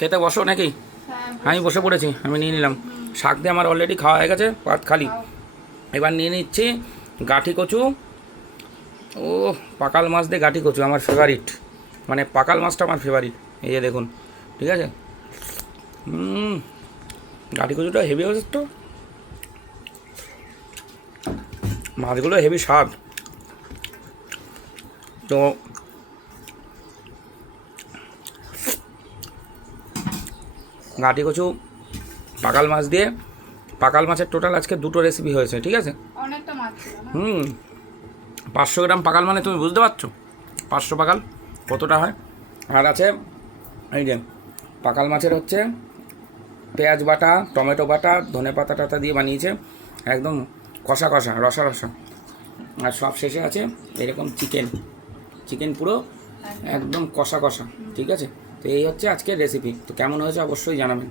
খেতে বসো নাকি? আমি বসে পড়েছি, আমি নিয়ে নিলাম। শাক দিয়ে আমার অলরেডি খাওয়া হয়ে গেছে, পাত খালি। এবার নিয়ে নিচ্ছি গাঠি কচু। ও, পাকাল মাছ দিয়ে গাঠি কচু আমার ফেভারিট, মানে পাকাল মাছটা আমার ফেভারিট। এই যে দেখুন, ঠিক আছে। গাঠি কচুটা হেভি হয়েছে তো, মাছগুলো হেভি স্বাদ। তো গাঠি কচু পাকাল মাছ দিয়ে, পাকাল মাছের টোটাল আজকে দুটো রেসিপি হয়েছে, ঠিক আছে। অনেকটা মাছ ছিল না? 500 গ্রাম পাকাল মানে তুমি বুঝতে পারছো 500 পাকাল কতটা হয়। আর আছে এই যে পাকাল মাছের হচ্ছে পেঁয়াজ বাটা, টমেটো বাটা, ধনে পাতা টাতা দিয়ে বানিয়েছে, একদম কষা কষা, রসা রসা। আর সব শেষে আছে এরকম চিকেন, চিকেন পুরো একদম কষা কষা, ঠিক আছে। তো এই হচ্ছে আজকের রেসিপি। তো কেমন হয়েছে অবশ্যই জানাবেন।